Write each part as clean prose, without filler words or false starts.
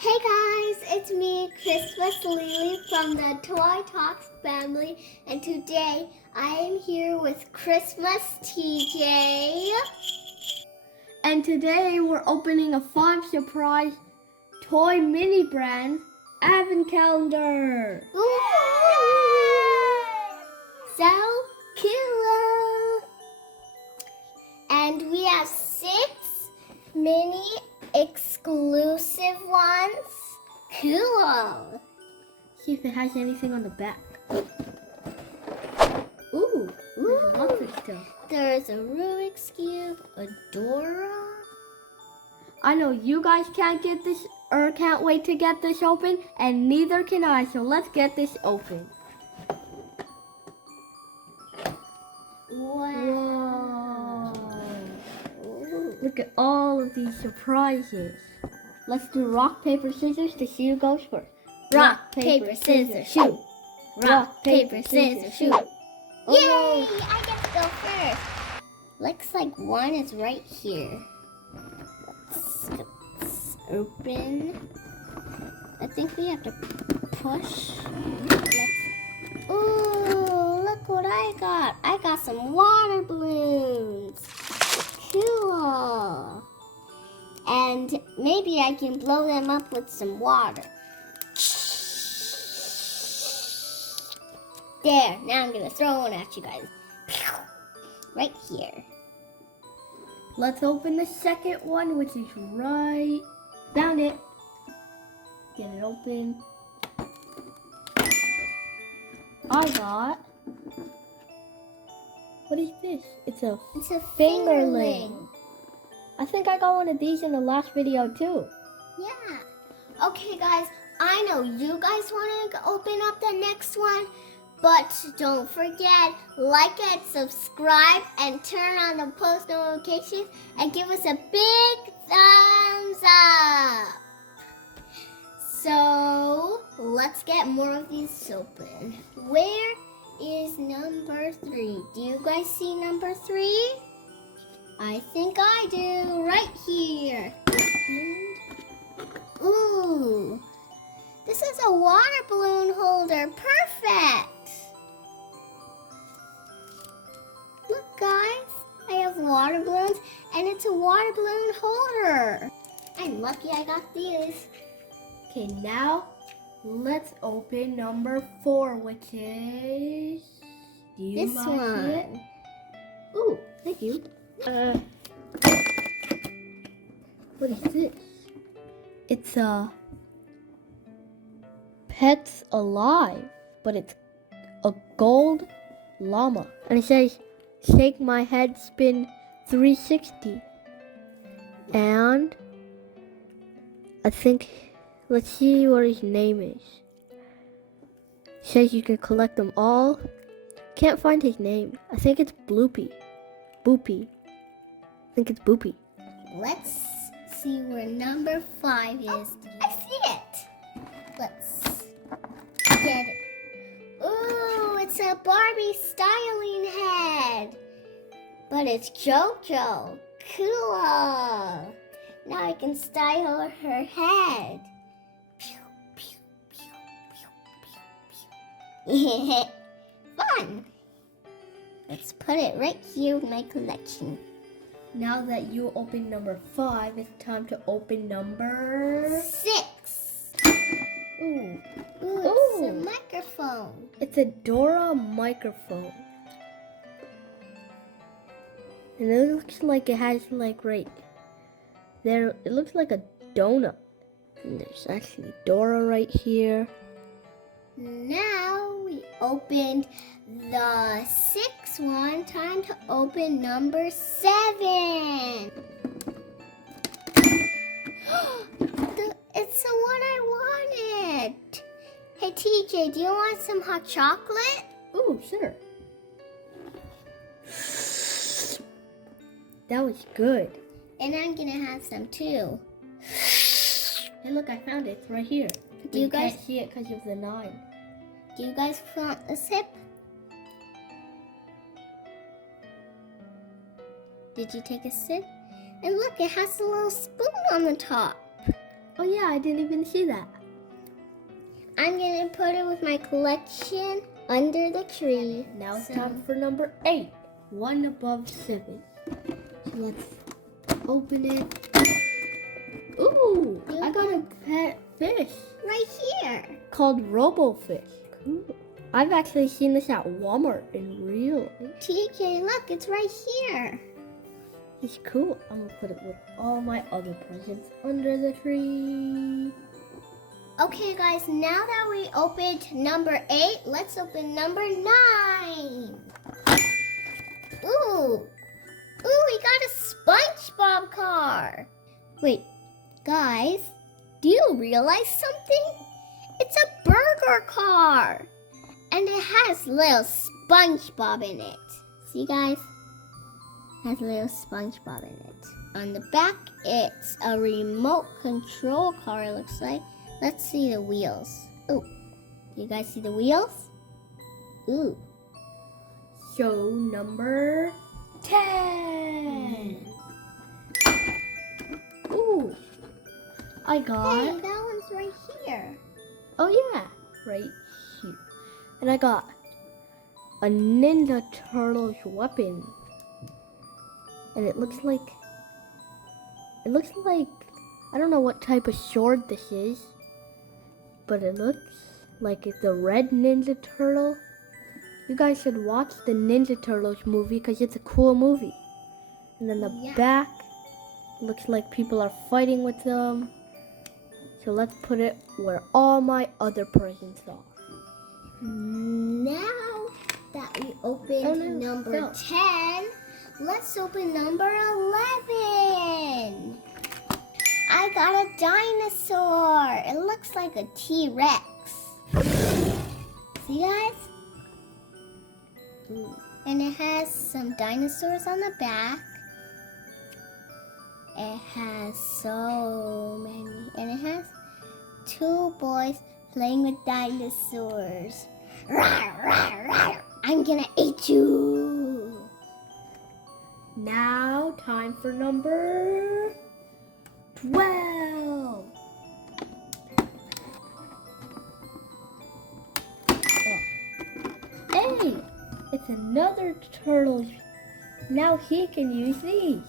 Hey guys, it's me, Christmas Lily from the Toy Talks family, and today I am here with Christmas TJ. And today we're opening a 5 surprise toy mini brand advent calendar. Ooh. So cool! And we have 6 mini exclusive ones. Cool! See if it has anything on the back. Ooh, there's lots of stuff. There's a Rubik's Cube, a Dora. I know you guys can't wait to get this open, and neither can I, so let's get this open. Wow. Whoa. Look at all of these surprises. Let's do rock, paper, scissors to see who goes first. Rock, paper, scissors, shoot. Rock, paper, scissors, shoot. Yay! I get to go first. Looks like one is right here. Let's open. I think we have to push. Ooh, look what I got. I got some water balloons. Cool. And maybe I can blow them up with some water. There, now I'm gonna throw one at you guys. Right here. Let's open the second one, which is right. Found it. Get it open. I got. What is this? It's a fingerling. I think I got one of these in the last video too. Yeah. Okay, guys, I know you guys want to open up the next one, but don't forget, like and subscribe and turn on the post notifications and give us a big thumbs up. So let's get more of these open. Where is number 3? Do you guys see number 3? I think I do. Right here. Ooh. This is a water balloon holder. Perfect. Look, guys. I have water balloons, and it's a water balloon holder. I'm lucky I got these. Okay, now let's open number 4, which is This one. Ooh, thank you. What is this? It's a Pets Alive, but it's a gold llama. And it says, shake my head, spin 360. And I think, let's see what his name is. It says you can collect them all. Can't find his name. I think it's Bloopy. Boopy. I think it's Boopy. Let's see where number 5 is. Oh, I see it. Let's get it. Ooh, it's a Barbie styling head. But it's JoJo. Cool. Now I can style her head. Pew, pew, pew, pew, pew, pew. Fun. Let's put it right here in my collection. Now that you open number 5, it's time to open number 6. Ooh. Ooh, it's a microphone. It's a Dora Microphone. And it looks like it has right there. It looks like a donut. And there's actually Dora right here. Now we opened the 6th one. Time to open number 7. It's the one I wanted. Hey TJ, do you want some hot chocolate? Ooh, sure. That was good. And I'm gonna have some too. Hey, look, I found it. It's right here. Do you guys can't see it because of the 9? Do you guys want a sip? Did you take a sip? And look, it has a little spoon on the top. Oh yeah, I didn't even see that. I'm gonna put it with my collection under the tree. Now it's time for number 8. 1 above 7. So let's open it. Ooh, I got a pet fish. Right here. Called Robofish. Cool. I've actually seen this at Walmart in real life. TK, look, it's right here. It's cool. I'm gonna put it with all my other presents under the tree. Okay, guys, now that we opened number 8, let's open number 9. Ooh, we got a Spongebob car. Wait, guys, do you realize something? It's a burger car. And it has little Spongebob in it. See, guys? It has little Spongebob in it. On the back, it's a remote control car, it looks like. Let's see the wheels. Oh, do you guys see the wheels? Ooh. So number 10. Ooh, I got. Hey, that one's right here. Oh yeah, right here. And I got a Ninja Turtles weapon. And it looks like I don't know what type of sword this is, but it looks like it's a red Ninja Turtle. You guys should watch the Ninja Turtles movie because it's a cool movie. And then the back looks like people are fighting with them. So let's put it where all my other presents are. Now that we opened number 10, let's open number 11. I got a dinosaur. It looks like a T-Rex. See, guys? And it has some dinosaurs on the back. It has so many. And it has 2 boys playing with dinosaurs. Rawr, rawr, rawr. I'm gonna eat you. Now time for number 12. Oh. Hey, it's another turtle. Now he can use these.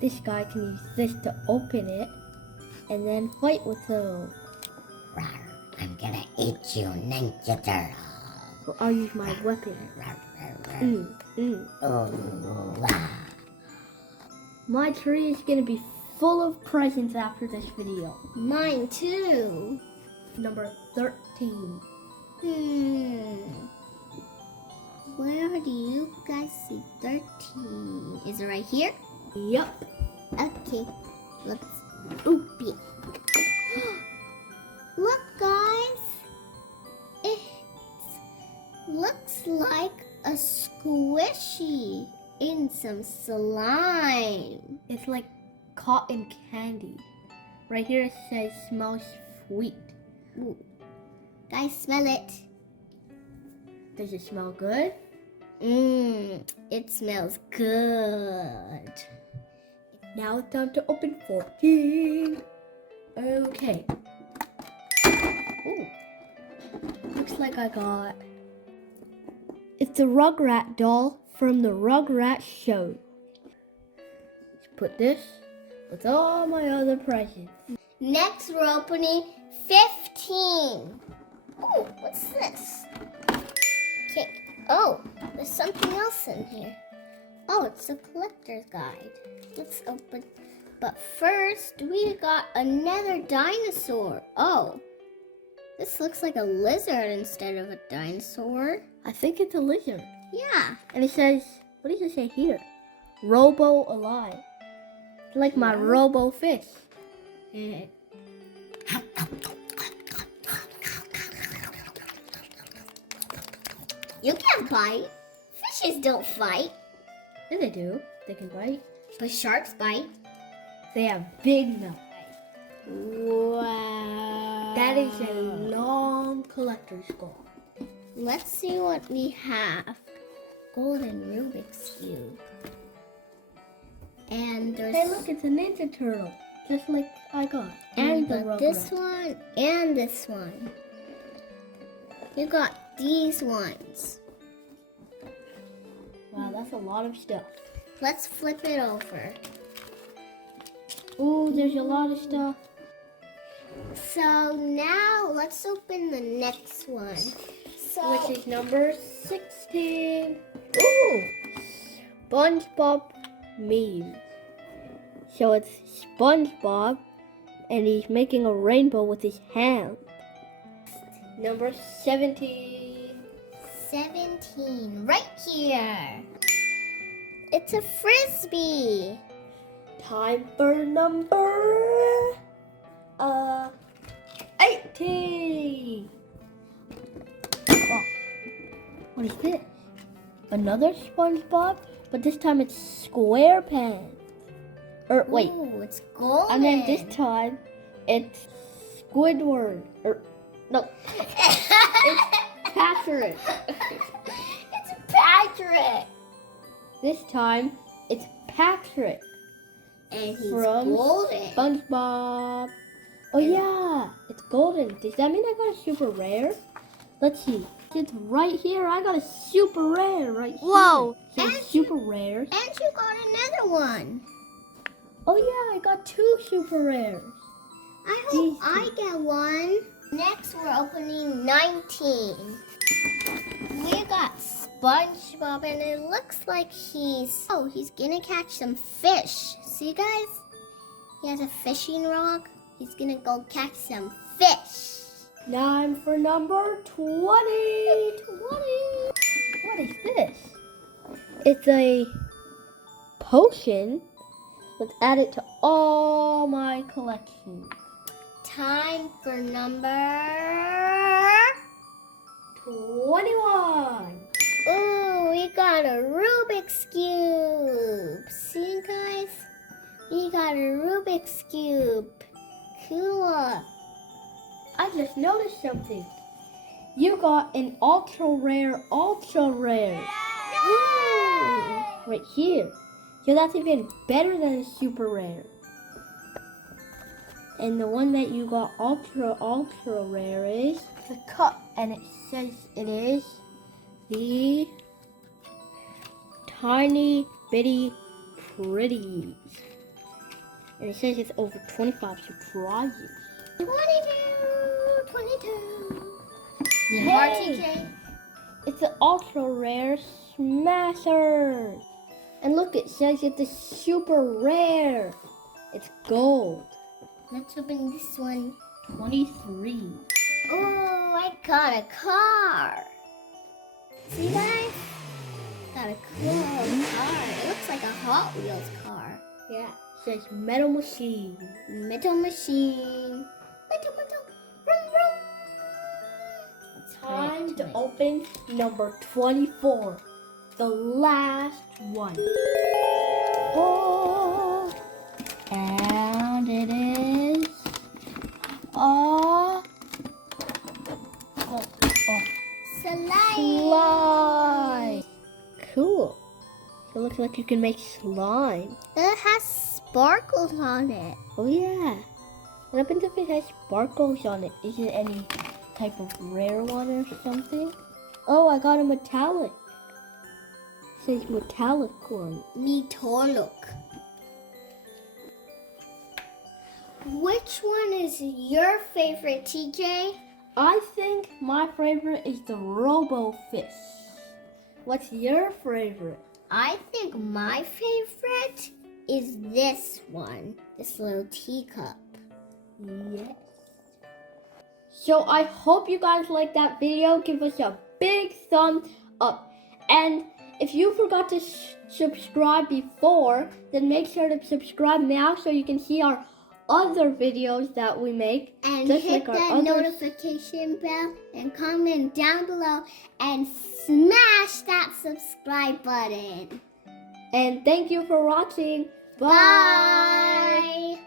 This guy can use this to open it and then fight with them. Rawr, I'm gonna eat you, Ninja Turtle. Well, I'll use my weapon. Rawr, rawr, rawr. Oh, wow. My tree is gonna be full of presents after this video. Mine too. Number 13. Where do you guys see 13? Is it right here? Yup. Okay, let's open it. Look, guys. It looks like a squishy in some slime. It's like cotton candy. Right here it says smells sweet. Ooh. Guys, smell it. Does it smell good? It smells good. Now it's time to open 14. Okay. Ooh. Looks like I got... It's a Rugrat doll from the Rugrat show. Let's put this with all my other presents. Next, we're opening 15. Oh, what's this? Okay. Oh, there's something else in here. Oh, it's a collector's guide. Let's open. But first, we got another dinosaur. Oh, this looks like a lizard instead of a dinosaur. I think it's a lizard. Yeah. And it says, what does it say here? Robo alive. It's like my Robofish. You can't bite. Fishes don't fight. Yeah, they do. They can bite. But sharks bite. They have big mouths. Wow. That is a long collector's goal. Let's see what we have. Golden Rubik's Cube. And there's... Hey, look, it's a Ninja Turtle. just like I got. And And you the got rubber. this one and this one. You got these ones. Wow, that's a lot of stuff. Let's flip it over. Ooh, there's a lot of stuff. So now let's open the next one. Which is number 16. Ooh! SpongeBob meme. So it's SpongeBob, and he's making a rainbow with his hand. Number 17. 17, right here. It's a frisbee. Time for number 18. Oh, what is this? Another SpongeBob, but this time it's SquarePants. Wait, Ooh, it's golden. and then this time it's Squidward. No, it's Patrick. It's Patrick. This time it's Patrick And he's from golden. SpongeBob. Oh yeah, it's golden. Does that mean I got a super rare? Let's see. It's right here. I got a super rare right here. Whoa. So And super rares. And you got another one. Oh yeah, I got 2 super rares. I hope These I get one. Next, we're opening 19. We got SpongeBob, and it looks like he's gonna catch some fish. See, guys? He has a fishing rod. He's gonna go catch some fish. Time for number 20. 20. What is this? It's a potion. Let's add it to all my collections. Time for number 21. Ooh, we got a Rubik's Cube. See, guys? We got a Rubik's Cube. Cool. I just noticed something. You got an ultra rare. Right here. So that's even better than a super rare. And the one that you got ultra rare is the cup. And it says it is the tiny bitty pretties. And it says it's over 25 surprises. 22. Hey. More TJ. It's an ultra rare smasher. And look, it says it's a super rare. It's gold. Let's open this one. 23. Oh, I got a car. See, guys? Got a cool car. It looks like a Hot Wheels car. Yeah. It says metal machine. Metal machine. Metal. Vroom, vroom. Time to open number 24. The last one. Oh. And it is slime. Cool. So it looks like you can make slime. It has sparkles on it. Oh yeah. What happens if it has sparkles on it? Is it any type of rare one or something? Oh, I got a metallic. It says metallic one. Metallic. Which one is your favorite, TJ? I think my favorite is the Robofish. What's your favorite? I think my favorite is this one. This little teacup. Yes. So I hope you guys liked that video. Give us a big thumb up. And if you forgot to subscribe before, then make sure to subscribe now so you can see our other videos that we make. And just hit like that our notification bell and comment down below and smash that subscribe button. And thank you for watching. Bye. Bye.